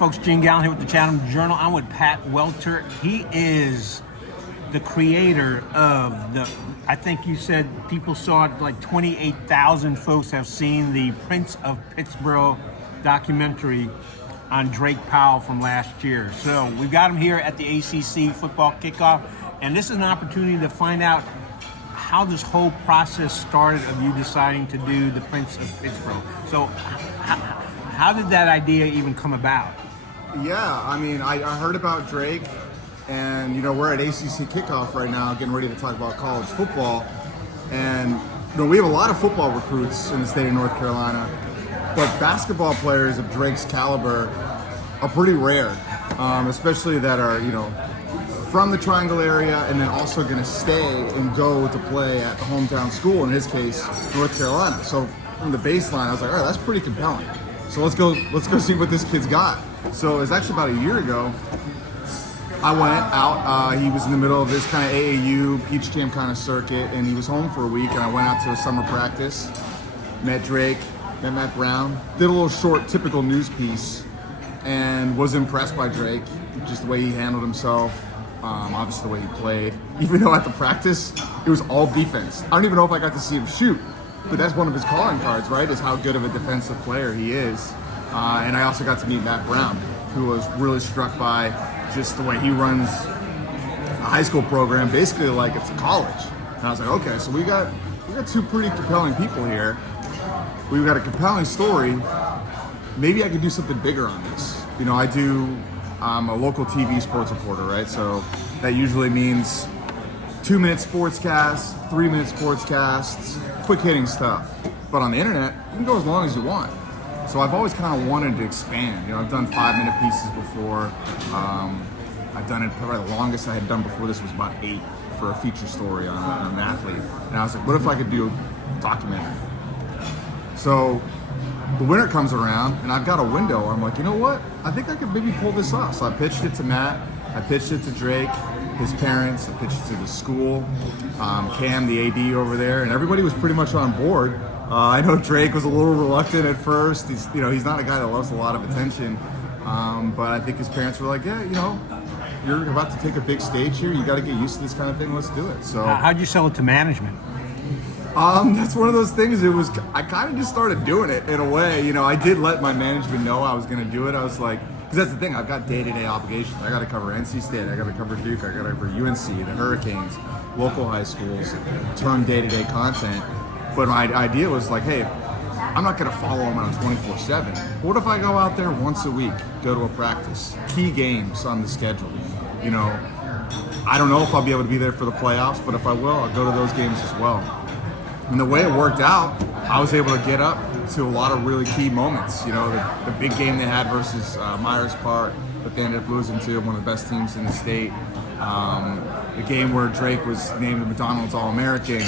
folks, Gene Galin here with the Chatham Journal. I'm with Pat Welter. He is the creator of I think you said people saw it, like 28,000 folks have seen the Prince of Pittsboro documentary on Drake Powell from last year. So we've got him here at the ACC football kickoff, and this is an opportunity to find out how this whole process started of you deciding to do the Prince of Pittsboro. So how did that idea even come about? Yeah, I mean, I heard about Drake, and we're at ACC kickoff right now, getting ready to talk about college football. And we have a lot of football recruits in the state of North Carolina, but basketball players of Drake's caliber are pretty rare, especially that are from the Triangle area and then also going to stay and go to play at the hometown school. In his case, North Carolina. So from the baseline, I was like, all right, that's pretty compelling. So let's go see what this kid's got. So it was actually about a year ago. I went out. He was in the middle of this kind of AAU Peach Jam kind of circuit, and he was home for a week. And I went out to a summer practice, met Drake, met Matt Brown, did a little short, typical news piece, and was impressed by Drake, just the way he handled himself, obviously the way he played. Even though at the practice it was all defense. I don't even know if I got to see him shoot, but that's one of his calling cards, right? Is how good of a defensive player he is. And I also got to meet Matt Brown, who was really struck by just the way he runs a high school program, basically like it's college. And I was like, okay, so we got two pretty compelling people here. We've got a compelling story. Maybe I could do something bigger on this. I'm a local TV sports reporter, right? So that usually means 2-minute sportscasts, 3-minute sportscasts, quick hitting stuff. But on the internet, you can go as long as you want. So I've always kind of wanted to expand. I've done 5-minute pieces before. I've done it, probably the longest I had done before this was about 8 for a feature story on an athlete. And I was like, what if I could do a documentary? So the winter comes around and I've got a window. I'm like, you know what? I think I could maybe pull this off. So I pitched it to Matt. I pitched it to Drake, his parents. I pitched it to the school, Cam, the AD over there, and everybody was pretty much on board. I know Drake was a little reluctant at first. He's not a guy that loves a lot of attention, but I think his parents were like, yeah, you're about to take a big stage here. You got to get used to this kind of thing. Let's do it. So how'd you sell it to management? That's one of those things. I kind of just started doing it in a way. I did let my management know I was going to do it. I was like, because that's the thing. I've got day-to-day obligations. I got to cover NC State. I got to cover Duke. I got to cover UNC, the Hurricanes, local high schools, turn day-to-day content. But my idea was like, hey, I'm not going to follow them on 24/7. What if I go out there once a week, go to a practice, key games on the schedule? I don't know if I'll be able to be there for the playoffs, but if I will, I'll go to those games as well. And the way it worked out, I was able to get up to a lot of really key moments. The big game they had versus Myers Park, but they ended up losing to one of the best teams in the state. The game where Drake was named a McDonald's All-American,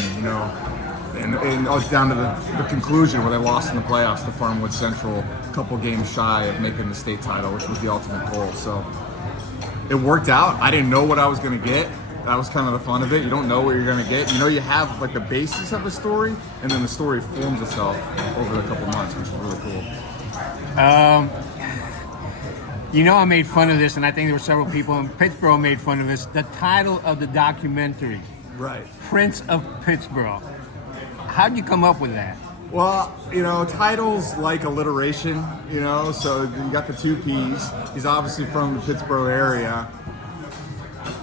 and down to the conclusion where they lost in the playoffs to Farmwood Central, a couple games shy of making the state title, which was the ultimate goal. So it worked out. I didn't know what I was going to get. That was kind of the fun of it. You don't know what you're going to get. You have like the basis of a story, and then the story forms itself over a couple months, which is really cool. I made fun of this, and I think there were several people in Pittsboro made fun of this. The title of the documentary, right? Prince of Pittsboro. How'd you come up with that? Well, titles like alliteration, so you got the 2 P's. He's obviously from the Pittsboro area.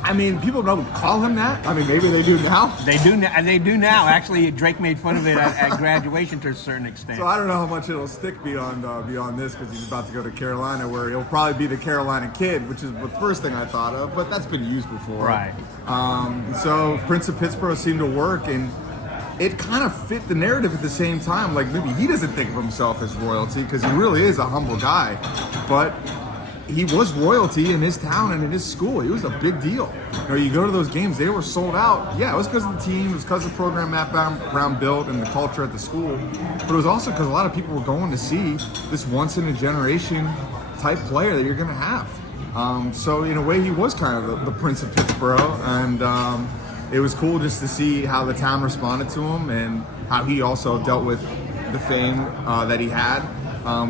I mean, people don't call him that. I mean, maybe they do now. They do now. Actually, Drake made fun of it at graduation to a certain extent. So I don't know how much it'll stick beyond this, because he's about to go to Carolina, where he'll probably be the Carolina kid, which is the first thing I thought of. But that's been used before. Right. So Prince of Pittsboro seemed to work, and it kind of fit the narrative at the same time. Like, maybe he doesn't think of himself as royalty, because he really is a humble guy, but he was royalty in his town and in his school. He was a big deal. You go to those games, they were sold out. Yeah, it was because of the team, it was because of the program Matt Brown built and the culture at the school, but it was also because a lot of people were going to see this once-in-a-generation type player that you're going to have. So in a way, he was kind of the Prince of Pittsboro, and it was cool just to see how the town responded to him and how he also dealt with the fame that he had.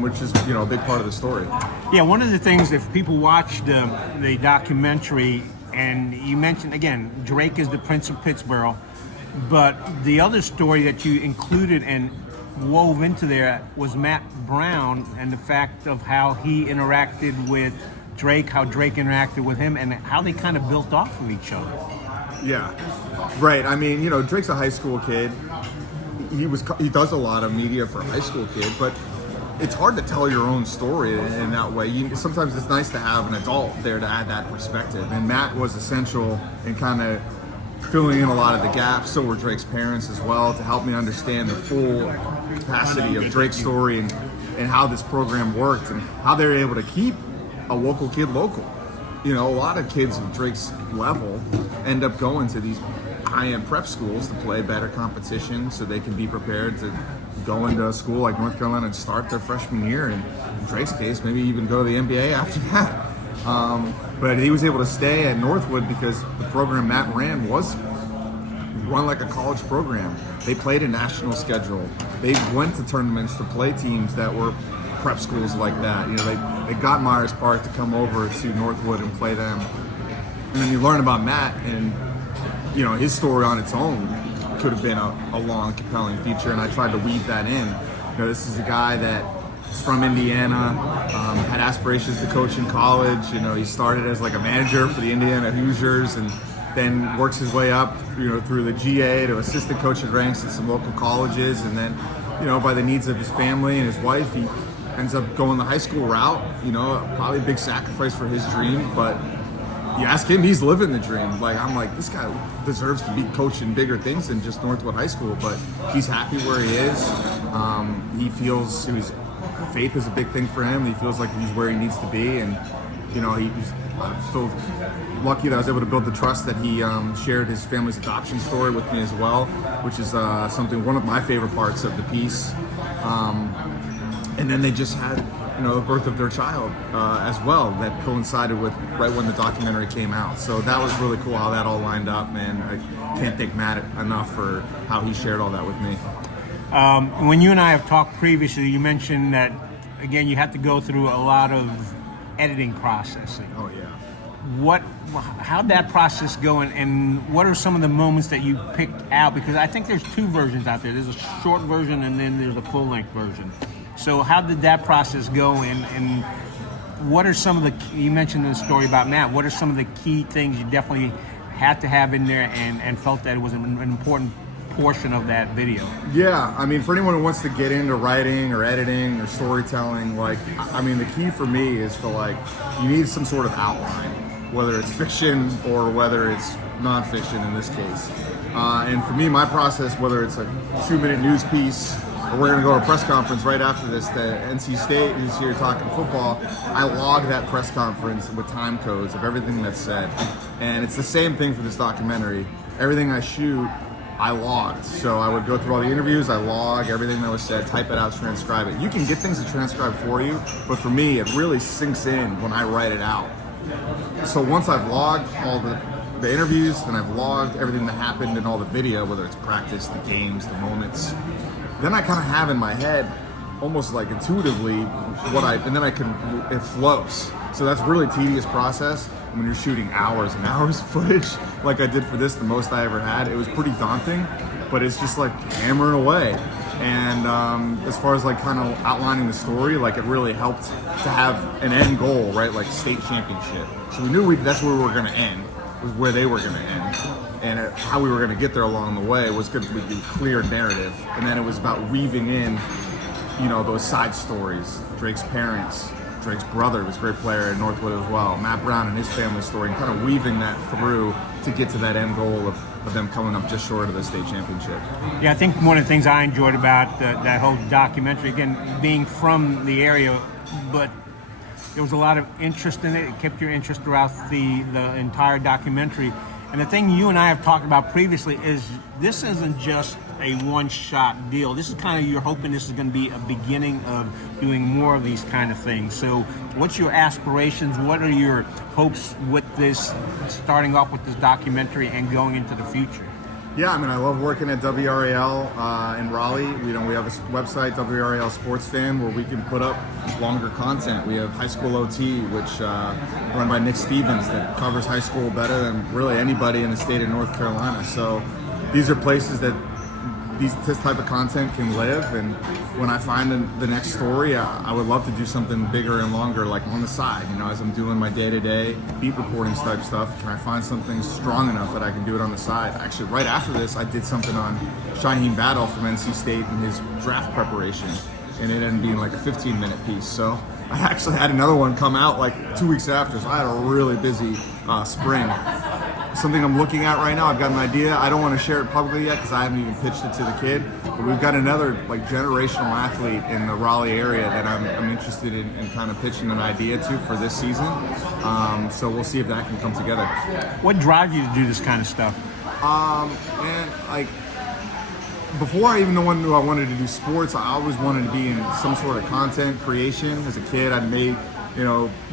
which is a big part of the story. Yeah, one of the things, if people watch the documentary, and you mentioned, again, Drake is the Prince of Pittsboro, but the other story that you included and wove into there was Matt Brown and the fact of how he interacted with Drake, how Drake interacted with him, and how they kind of built off of each other. Yeah, right. I mean, Drake's a high school kid. He does a lot of media for a high school kid, but it's hard to tell your own story in that way. Sometimes it's nice to have an adult there to add that perspective. And Matt was essential in kind of filling in a lot of the gaps. So were Drake's parents as well, to help me understand the full capacity of Drake's story and how this program worked and how they were able to keep a local kid local. A lot of kids of Drake's level end up going to these high-end prep schools to play better competition so they can be prepared to go into a school like North Carolina and start their freshman year, and in Drake's case, maybe even go to the NBA after that. But he was able to stay at Northwood because the program Matt ran was run like a college program. They played a national schedule. They went to tournaments to play teams that were prep schools like that. They got Myers Park to come over to Northwood and play them. And then you learn about Matt, and his story on its own could have been a long, compelling feature, and I tried to weave that in. This is a guy that's from Indiana, had aspirations to coach in college. He started as like a manager for the Indiana Hoosiers, and then works his way up, through the GA to assistant coaching ranks at some local colleges, and then, by the needs of his family and his wife, he ends up going the high school route. Probably a big sacrifice for his dream, but you ask him, he's living the dream. I'm like, this guy deserves to be coaching bigger things than just Northwood High School, but he's happy where he is. He feels faith is a big thing for him. He feels like he's where he needs to be, and he's so lucky that I was able to build the trust that he shared his family's adoption story with me as well, which is one of my favorite parts of the piece. And then they just had the birth of their child as well, that coincided with right when the documentary came out. So that was really cool how that all lined up, and I can't thank Matt enough for how he shared all that with me. When you and I have talked previously, you mentioned that, again, you have to go through a lot of editing processing. Oh, yeah. How'd that process go, and what are some of the moments that you picked out? Because I think there's two versions out there. There's a short version, and then there's a full-length version. So how did that process go, and what are some of the, you mentioned in the story about Matt, what are some of the key things you definitely had to have in there and felt that it was an important portion of that video? Yeah, I mean, for anyone who wants to get into writing or editing or storytelling, the key for me is you need some sort of outline, whether it's fiction or whether it's nonfiction in this case. And for me, my process, whether it's a 2-minute news piece, or we're going to go to a press conference right after this to NC State, who's here talking football, I log that press conference with time codes of everything that's said. And it's the same thing for this documentary. Everything I shoot, I logged. So I would go through all the interviews, I log everything that was said, type it out, transcribe it. You can get things to transcribe for you, but for me, it really sinks in when I write it out. So once I've logged all the interviews, then I've logged everything that happened in all the video, whether it's practice, the games, the moments, then I kind of have in my head, almost like intuitively, and then it flows. So that's a really tedious process when you're shooting hours and hours of footage, like I did for this, the most I ever had. It was pretty daunting, but it's just like hammering away. And as far as kind of outlining the story, it really helped to have an end goal, right? Like state championship. So we knew that's where we were going to end, was where they were going to end. And how we were going to get there along the way was going to be a clear narrative. And then it was about weaving in, those side stories. Drake's parents, Drake's brother was a great player at Northwood as well, Matt Brown and his family story, and kind of weaving that through to get to that end goal of them coming up just short of the state championship. Yeah, I think one of the things I enjoyed about that whole documentary, again, being from the area, but there was a lot of interest in it. It kept your interest throughout the entire documentary. And the thing you and I have talked about previously is this isn't just a one-shot deal. This is kind of, you're hoping this is going to be a beginning of doing more of these kind of things. So what's your aspirations? What are your hopes with this, starting off with this documentary and going into the future? Yeah, I mean, I love working at WRAL in Raleigh. We have a website, WRAL Sports Fan, where we can put up longer content. We have High School OT, which run by Nick Stevens, that covers high school better than really anybody in the state of North Carolina. So these are places that this type of content can live, and when I find the next story, I would love to do something bigger and longer, like on the side, as I'm doing my day-to-day beat reporting type stuff. Can I find something strong enough that I can do it on the side? Actually, right after this, I did something on Shaheem Battle from NC State and his draft preparation, and it ended up being like a 15-minute piece. So I actually had another one come out like 2 weeks after, so I had a really busy spring. Something I'm looking at right now, I've got an idea. I don't want to share it publicly yet because I haven't even pitched it to the kid, but we've got another like generational athlete in the Raleigh area that I'm interested in kind of pitching an idea to for this season. So we'll see if that can come together. What drives you to do this kind of stuff? And like, before I even knew I wanted to do sports, I always wanted to be in some sort of content creation. As a kid, I made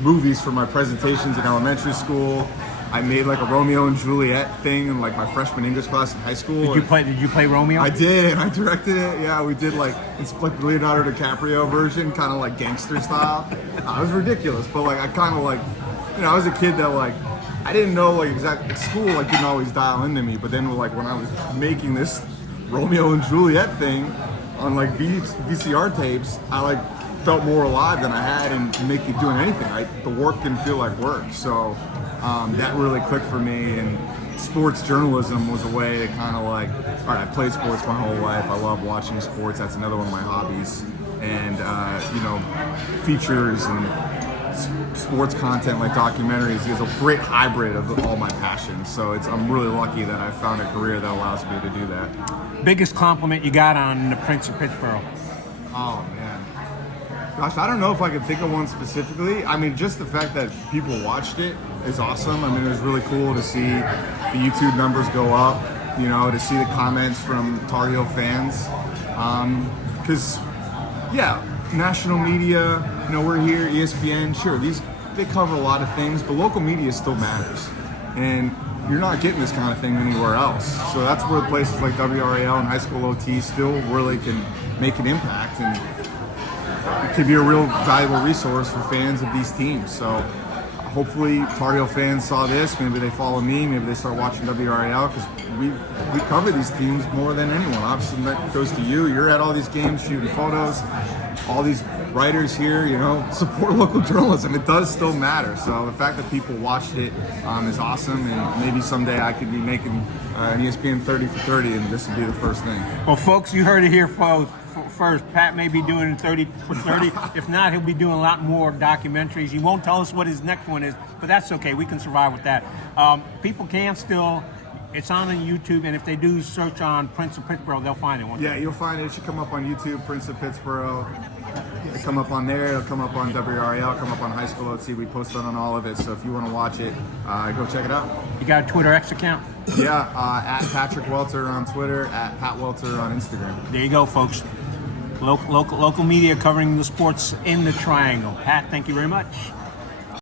movies for my presentations in elementary school. I made like a Romeo and Juliet thing in like my freshman English class in high school. Did you play Romeo? I did. I directed it. Yeah, we did it's like the Leonardo DiCaprio version, kind of like gangster style. It was ridiculous, but like I kind of like, I was a kid that like I didn't know like exactly school like didn't always dial into me, but then like when I was making this Romeo and Juliet thing on like VCR tapes, I like felt more alive than I had in making doing anything. The work didn't feel like work, so. That really clicked for me, and sports journalism was a way to kind of like, all right, I played sports my whole life. I love watching sports. That's another one of my hobbies. And, features and sports content like documentaries is a great hybrid of all my passions. So I'm really lucky that I found a career that allows me to do that. Biggest compliment you got on the Prince of Pittsboro? Oh, man. Gosh, I don't know if I could think of one specifically. I mean, just the fact that people watched it is awesome. I mean, it was really cool to see the YouTube numbers go up, to see the comments from Tar Heel fans. Because, national media, we're here, ESPN, sure, they cover a lot of things, but local media still matters. And you're not getting this kind of thing anywhere else. So that's where places like WRAL and High School OT still really can make an impact, and it could be a real valuable resource for fans of these teams. So hopefully Tar Heel fans saw this, maybe they follow me, maybe they start watching WRAL, because we cover these teams more than anyone. Obviously that goes to you. You're at all these games shooting photos, all these writers here, support local journalism. It does still matter. So the fact that people watched it is awesome, and maybe someday I could be making an ESPN 30 for 30, and this would be the first thing. Well, folks, you heard it here first. Pat may be doing 30 for 30. If not, he'll be doing a lot more documentaries. He won't tell us what his next one is, but that's okay. We can survive with that. People can still, it's on YouTube, and if they do search on Prince of Pittsboro, they'll find it. Yeah, you'll find it. It should come up on YouTube, Prince of Pittsboro. It'll come up on there. It'll come up on WRAL, come up on High School OT. We post on all of it, so if you want to watch it, go check it out. You got a Twitter X account? Yeah, at Patrick Welter on Twitter, at Pat Welter on Instagram. There you go, folks. Local media covering the sports in the Triangle. Pat, thank you very much.